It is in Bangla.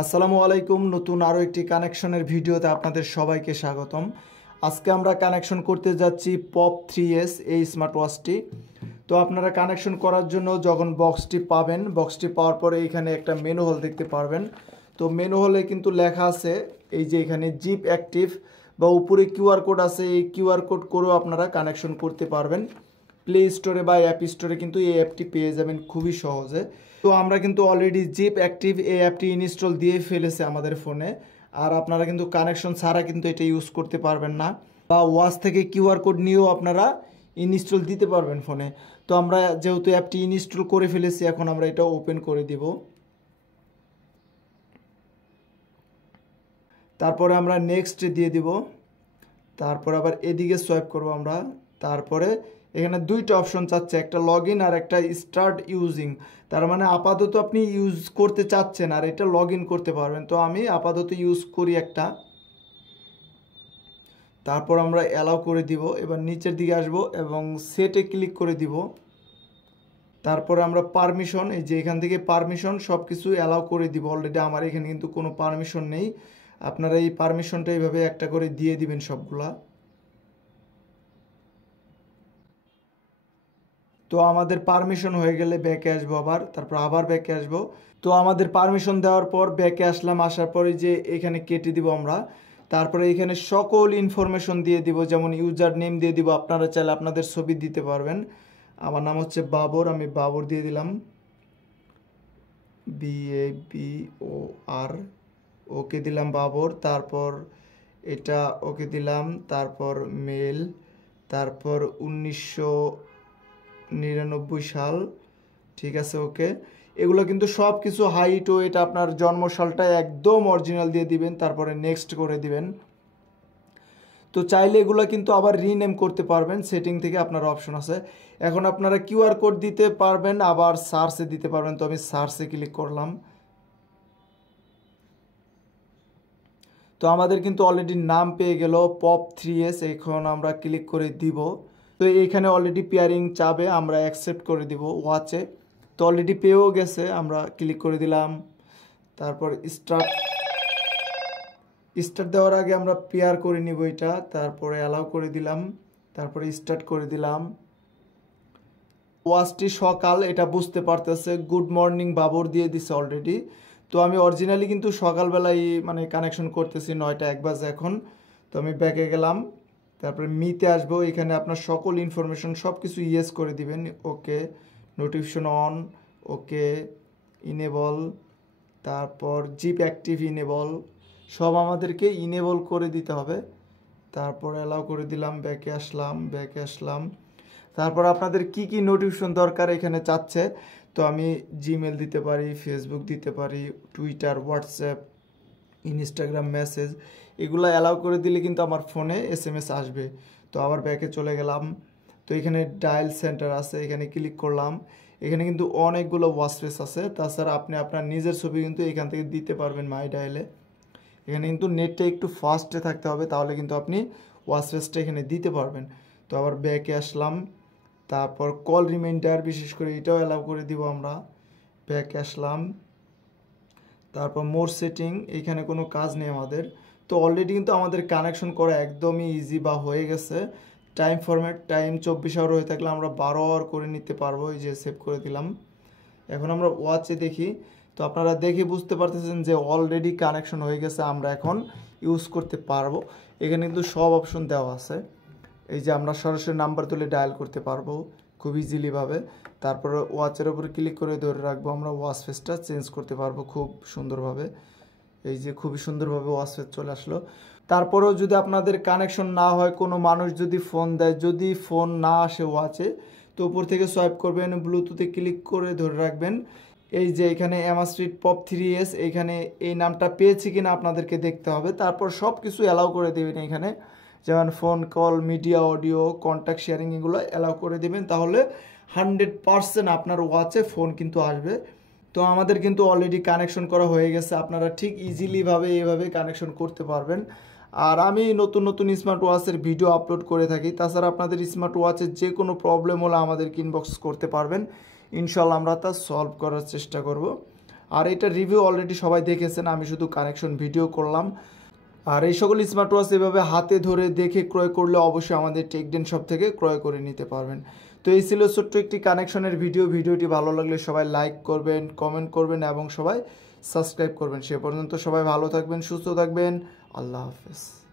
আসসালামু আলাইকুম। নতুন আরও একটি কানেকশনের ভিডিওতে আপনাদের সবাইকে স্বাগতম। আজকে আমরা কানেকশন করতে যাচ্ছি পপ 3s এই স্মার্ট ওয়াচটি। তো আপনারা কানেকশন করার জন্য যখন বক্সটি পাবেন, বক্সটি পাওয়ার পরে এখানে একটা মেনু হল দেখতে পারবেন। তো মেনু হলে কিন্তু লেখা আছে এই যে এখানে জিপ অ্যাক্টিভ বা উপরে কিউআর কোড আছে, এই কিউআর কোড করেও আপনারা কানেকশন করতে পারবেন। প্লে স্টোরে বা অ্যাপ স্টোরে কিন্তু এই অ্যাপটি পেয়ে যাবেন খুবই সহজে। তো আমরা কিন্তু অলরেডি জিপ অ্যাক্টিভ এই অ্যাপটি ইনস্টল দিয়ে ফেলেছে আমাদের ফোনে। আর আপনারা কিন্তু কানেকশন ছাড়া কিন্তু এটা ইউজ করতে পারবেন না, বা ওয়াচ থেকে কিউআর কোড নিয়েও আপনারা ইনস্টল দিতে পারবেন ফোনে। তো আমরা যেহেতু অ্যাপটি ইনস্টল করে ফেলেছি, এখন আমরা এটা ওপেন করে দিব। তারপরে আমরা নেক্সট দিয়ে দিব। তারপর আবার এদিকে সোয়াইপ করব আমরা। তারপরে এখানে দুইটা অপশন চাচ্ছে, একটা লগ ইন আর একটা স্টার্ট ইউজিং। তার মানে আপাতত আপনি ইউজ করতে চাচ্ছেন আর এটা লগ ইন করতে পারবেন। তো আমি আপাতত ইউজ করি একটা। তারপর আমরা অ্যালাউ করে দিব। এবার নিচের দিকে আসব এবং সেটে ক্লিক করে দিব। তারপরে আমরা পারমিশন, এই যে এখান থেকে পারমিশন সব কিছু অ্যালাউ করে দিব। অলরেডি আমার এখানে কিন্তু কোনো পারমিশন নেই। আপনারা এই পারমিশনটা এইভাবে একটা করে দিয়ে দিবেন সবগুলা। তো আমাদের পারমিশন হয়ে গেলে ব্যাকে আসবো আবার, তারপর আবার ব্যাকে আসবো। তো আমাদের পারমিশন দেওয়ার পর ব্যাকে আসলাম, আসার পরে যে এখানে কেটে দিব আমরা। তারপরে এখানে সকল ইনফরমেশন দিয়ে দিব, যেমন ইউজার নেম দিয়ে দিব। আপনারা চাইলে আপনাদের ছবি দিতে পারবেন। আমার নাম হচ্ছে বাবর, আমি বাবর দিয়ে দিলাম, BABOR, ওকে দিলাম বাবর। তারপর এটা ওকে দিলাম। তারপর মেল, তারপর 1999 সাল, ঠিক আছে, ওকে। এগুলো কিন্তু সব কিছু হাইট ওয়েট আপনার জন্মসালটা একদম অরিজিনাল দিয়ে দিবেন, তারপরে নেক্সট করে দিবেন। তো চাইলে এগুলো কিন্তু আবার রিনেম করতে পারবেন, সেটিং থেকে আপনার অপশন আছে। এখন আপনারা কিউআর কোড দিতে পারবেন, আবার সার্চে দিতে পারবেন। তো আমি সার্চে ক্লিক করলাম। তো আমাদের কিন্তু অলরেডি নাম পেয়ে গেল পপ 3s। এখন আমরা ক্লিক করে দিব। তো এইখানে অলরেডি পেয়ারিং চাবে, আমরা অ্যাকসেপ্ট করে দিব ওয়াচে। তো অলরেডি পেয়েও গেছে, আমরা ক্লিক করে দিলাম। তারপর স্টার্ট দেওয়ার আগে আমরা পেয়ার করে নিব এটা। তারপরে অ্যালাউ করে দিলাম, তারপরে স্টার্ট করে দিলাম। ওয়াচটি সকাল, এটা বুঝতে পারতেছে। গুড মর্নিং বাবর দিয়ে দিছে অলরেডি। তো আমি অরিজিনালি কিন্তু সকালবেলায় মানে কানেকশন করতেছি, 9টা 1 বাজে এখন। তো আমি ব্যাকে গেলাম, তারপরে মিতে আসবো। এখানে আপনার সকল ইনফরমেশন সব কিছু ইয়েস করে দিবেন। ওকে, নোটিফিকেশন অন, ওকে, ইনেবল, তারপর জিপ অ্যাক্টিভ ইনেবল, সব আমাদেরকে ইনেবল করে দিতে হবে। তারপর অ্যালাউ করে দিলাম, ব্যাকে আসলাম। তারপর আপনাদের কি কি নোটিফিকেশন দরকার এখানে চাচ্ছে। তো আমি জিমেল দিতে পারি, ফেসবুক দিতে পারি, টুইটার, হোয়াটসঅ্যাপ, ইনস্টাগ্রাম মেসেজ, এগুলো অ্যালাউ করে দিলে কিন্তু আমার ফোনে SMS আসবে। তো আবার ব্যাকে চলে গেলাম। তো এখানে ডায়াল সেন্টার আছে, এখানে ক্লিক করলাম। এখানে কিন্তু অনেকগুলো ওয়াচ ফেস আছে। তাছাড়া আপনি আপনার নিজের ছবি কিন্তু এখান থেকে দিতে পারবেন মাই ডায়ালে। এখানে কিন্তু নেটটা একটু ফাস্টে থাকতে হবে, তাহলে কিন্তু আপনি ওয়াচ ফেসটা এখানে দিতে পারবেন। তো আবার ব্যাকে আসলাম। তারপর কল রিমাইন্ডার, বিশেষ করে এটাও অ্যালাউ করে দিব আমরা। ব্যাকে আসলাম। তারপর মোর সেটিং, এখানে কোনো কাজ নেই আমাদের। তো অলরেডি কিন্তু আমাদের কানেকশন করা একদমই ইজি বা হয়ে গেছে। টাইম ফরম্যাট, টাইম 24 আওয়ার হয়ে থাকলে আমরা 12 আওয়ার করে নিতে পারবো। এই যে সেভ করে দিলাম। এখন আমরা ওয়াচে দেখি। তো আপনারা দেখে বুঝতে পারতেছেন যে অলরেডি কানেকশন হয়ে গেছে, আমরা এখন ইউজ করতে পারবো। এখানে কিন্তু সব অপশন দেওয়া আছে। এই যে আমরা সরাসরি নাম্বার তুলে ডায়াল করতে পারবো খুব ইজিলিভাবে। তারপরে ওয়াচের উপরে ক্লিক করে ধরে রাখবো, আমরা ওয়াচ ফেসটা চেঞ্জ করতে পারবো খুব সুন্দরভাবে। এই যে খুবই সুন্দরভাবে ওয়াচ ফেস চলে আসলো। তারপরেও যদি আপনাদের কানেকশন না হয়, কোনো মানুষ যদি ফোন দেয়, যদি ফোন না আসে ওয়াচে, তো উপর থেকে সোয়াইপ করবেন, ব্লুটুথে ক্লিক করে ধরে রাখবেন। এই যে এখানে Amazfit পপ 3s, এইখানে এই নামটা পেয়েছি কিনা আপনাদেরকে দেখতে হবে। তারপর সব কিছু অ্যালাউ করে দেবেন এখানে, যেমন phone call, media, audio, contact sharing, এগুলো অ্যালাউ করে দেবেন। তাহলে 100% আপনার ওয়াচে ফোন কিন্তু আসবে। তো আমাদের কিন্তু অলরেডি কানেকশন করা হয়ে গেছে। আপনারা ঠিক ইজিলিভাবে এইভাবে কানেকশন করতে পারবেন। আর আমি নতুন নতুন স্মার্ট ওয়াচের ভিডিও আপলোড করে থাকি। তাছাড়া আপনাদের স্মার্ট ওয়াচের যে কোনো প্রবলেম হলে আমাদেরকে ইনবক্স করতে পারবেন। ইনশাল্লাহ আমরা তা সলভ করার চেষ্টা করব। আর এটা রিভিউ অলরেডি সবাই দেখেছেন, আমি শুধু কানেকশন ভিডিও করলাম। আর এই সকল স্মার্ট ওয়াচ এভাবে হাতে ধরে দেখে ক্রয় করলে অবশ্যই আমাদের টেকডেন শপ থেকে ক্রয় করে নিতে পারবেন। তো এই ছিল ছোট্ট একটি কানেকশনের ভিডিওটি ভালো লাগলে সবাই লাইক করবেন, কমেন্ট করবেন এবং সবাই সাবস্ক্রাইব করবেন। সে পর্যন্ত সবাই ভালো থাকবেন, সুস্থ থাকবেন। আল্লাহ হাফেজ।